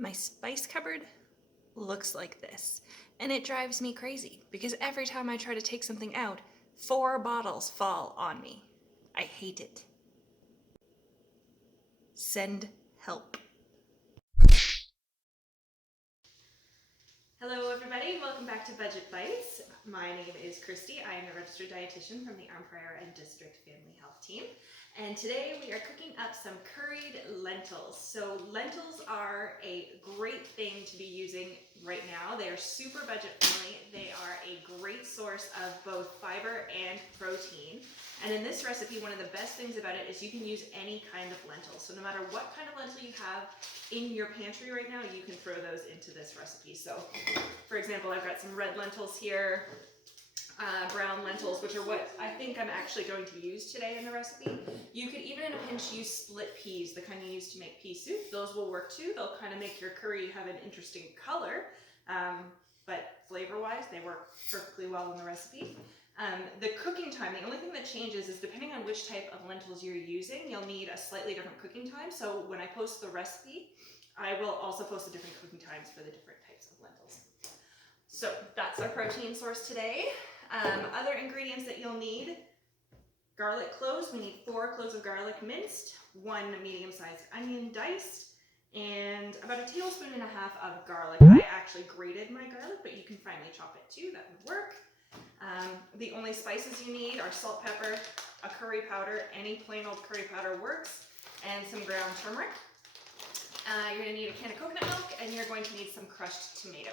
my spice cupboard looks like this. And it drives me crazy because every time I try to take something out, 4 bottles fall on me. I hate it. Send help. Hello everybody, welcome back to Budget Bites. My name is Christy. I am a registered dietitian from the Empire and District Family Health Team. And today we are cooking up some curried lentils. So lentils are a great thing to be using right now. They are super budget friendly. They are a great source of both fiber and protein. And in this recipe, one of the best things about it is you can use any kind of lentil. So no matter what kind of lentil you have in your pantry right now, you can throw those into this recipe. So for example, I've got some red lentils here, brown lentils, which are what I think I'm actually going to use today in the recipe. You could even in a pinch use split peas, the kind you use to make pea soup. Those will work too. They'll kind of make your curry have an interesting color, but flavor-wise, they work perfectly well in the recipe. The cooking time, the only thing that changes is depending on which type of lentils you're using, you'll need a slightly different cooking time. So when I post the recipe, I will also post the different cooking times for the different types of lentils. So that's our protein source today. Other ingredients that you'll need: garlic cloves. We need 4 cloves of garlic minced, 1 medium-sized onion diced, and about 1.5 tablespoons of garlic. I actually grated my garlic, but you can finely chop it too, that would work. The only spices you need are salt, pepper, a curry powder, any plain old curry powder works, and some ground turmeric. You're going to need a can of coconut milk, and you're going to need some crushed tomato.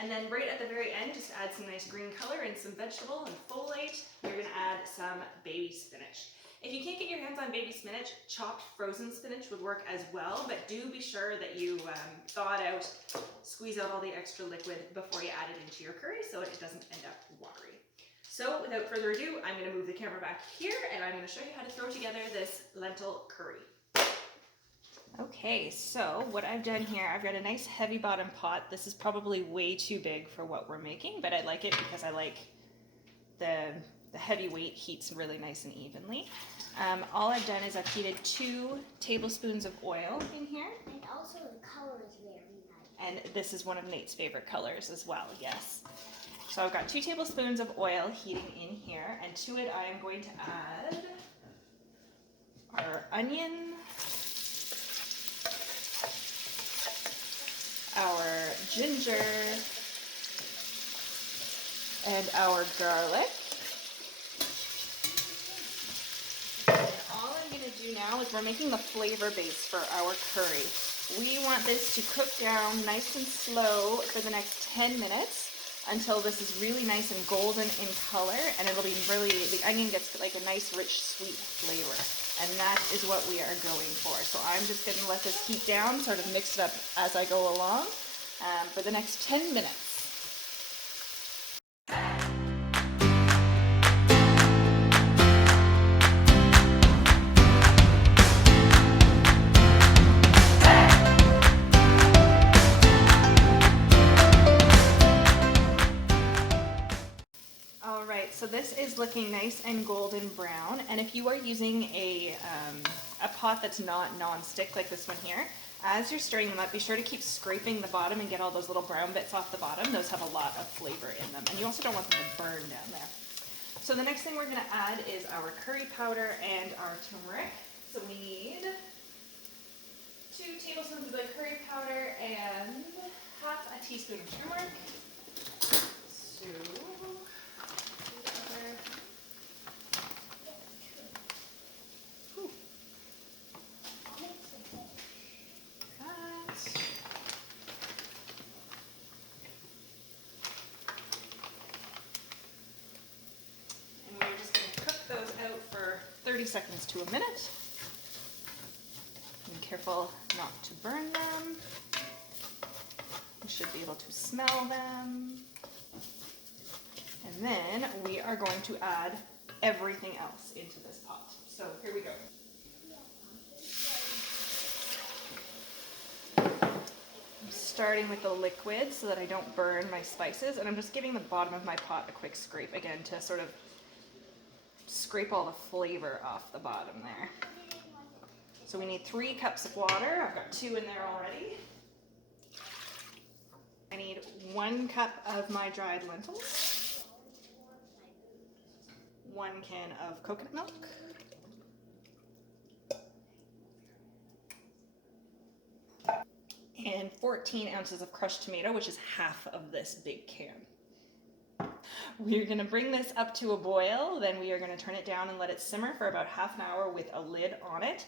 And then right at the very end, just add some nice green color and some vegetable and folate. You're going to add some baby spinach. If you can't get your hands on baby spinach, chopped frozen spinach would work as well, but do be sure that you thaw it out, squeeze out all the extra liquid before you add it into your curry so it doesn't end up watery. So without further ado, I'm going to move the camera back here and I'm going to show you how to throw together this lentil curry. Okay, so what I've done here, I've got a nice heavy bottom pot. This is probably way too big for what we're making, but I like it because I like the heavy weight heats really nice and evenly. All I've done is I've heated 2 tablespoons of oil in here. And also the color is very nice. And this is one of Nate's favorite colors as well, yes. So I've got 2 tablespoons of oil heating in here, and to it I am going to add our onion, our ginger, and our garlic. And all I'm going to do now is we're making the flavor base for our curry. We want this to cook down nice and slow for the next 10 minutes until this is really nice and golden in color, and it'll be really, the onion gets like a nice rich sweet flavor. And that is what we are going for. So I'm just going to let this heat down, sort of mix it up as I go along for the next 10 minutes. So this is looking nice and golden brown, and if you are using a pot that's not non-stick like this one here, as you're stirring them up, be sure to keep scraping the bottom and get all those little brown bits off the bottom. Those have a lot of flavor in them, and you also don't want them to burn down there. So the next thing we're going to add is our curry powder and our turmeric. So we need 2 tablespoons of the curry powder and half a teaspoon of turmeric. So and we're just going to cook those out for 30 seconds to a minute. Be careful not to burn them. You should be able to smell them. And then we are going to add everything else into this pot. So here we go. I'm starting with the liquid so that I don't burn my spices, and I'm just giving the bottom of my pot a quick scrape again to sort of scrape all the flavor off the bottom there. So we need 3 cups of water. I've got 2 in there already. I need 1 cup of my dried lentils, 1 can of coconut milk, and 14 ounces of crushed tomato, which is half of this big can. We're going to bring this up to a boil, then we are going to turn it down and let it simmer for about half an hour with a lid on it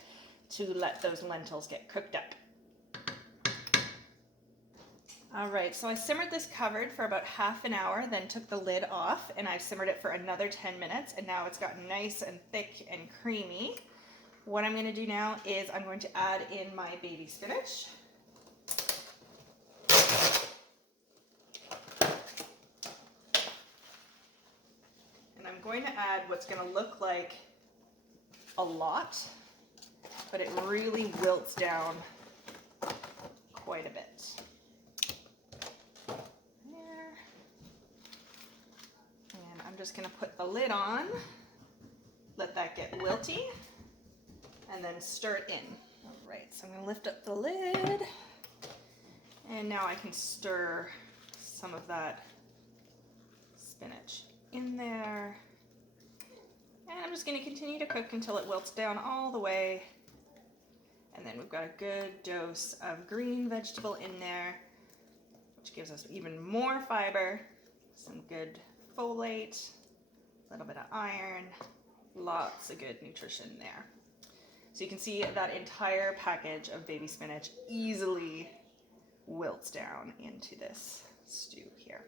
to let those lentils get cooked up. Alright, so I simmered this covered for about half an hour, then took the lid off, and I simmered it for another 10 minutes, and now it's gotten nice and thick and creamy. What I'm going to do now is I'm going to add in my baby spinach. And I'm going to add what's going to look like a lot, but it really wilts down quite a bit. There. And I'm just going to put the lid on, let that get wilty, and then stir it in. All right, so I'm going to lift up the lid, and now I can stir some of that spinach in there. And I'm just going to continue to cook until it wilts down all the way. And then we've got a good dose of green vegetable in there, which gives us even more fiber, some good folate, a little bit of iron, lots of good nutrition there. So you can see that entire package of baby spinach easily wilts down into this stew here.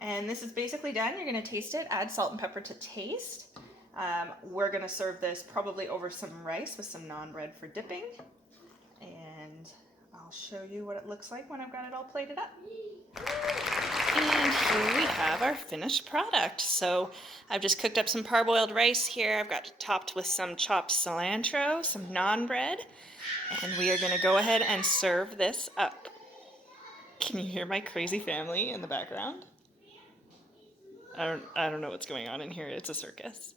And this is basically done. You're going to taste it, add salt and pepper to taste. We're going to serve this probably over some rice with some naan bread for dipping. And I'll show you what it looks like when I've got it all plated up. And here we have our finished product. So I've just cooked up some parboiled rice here. I've got it topped with some chopped cilantro, some naan bread, and we are going to go ahead and serve this up. Can you hear my crazy family in the background? I don't know what's going on in here. It's a circus.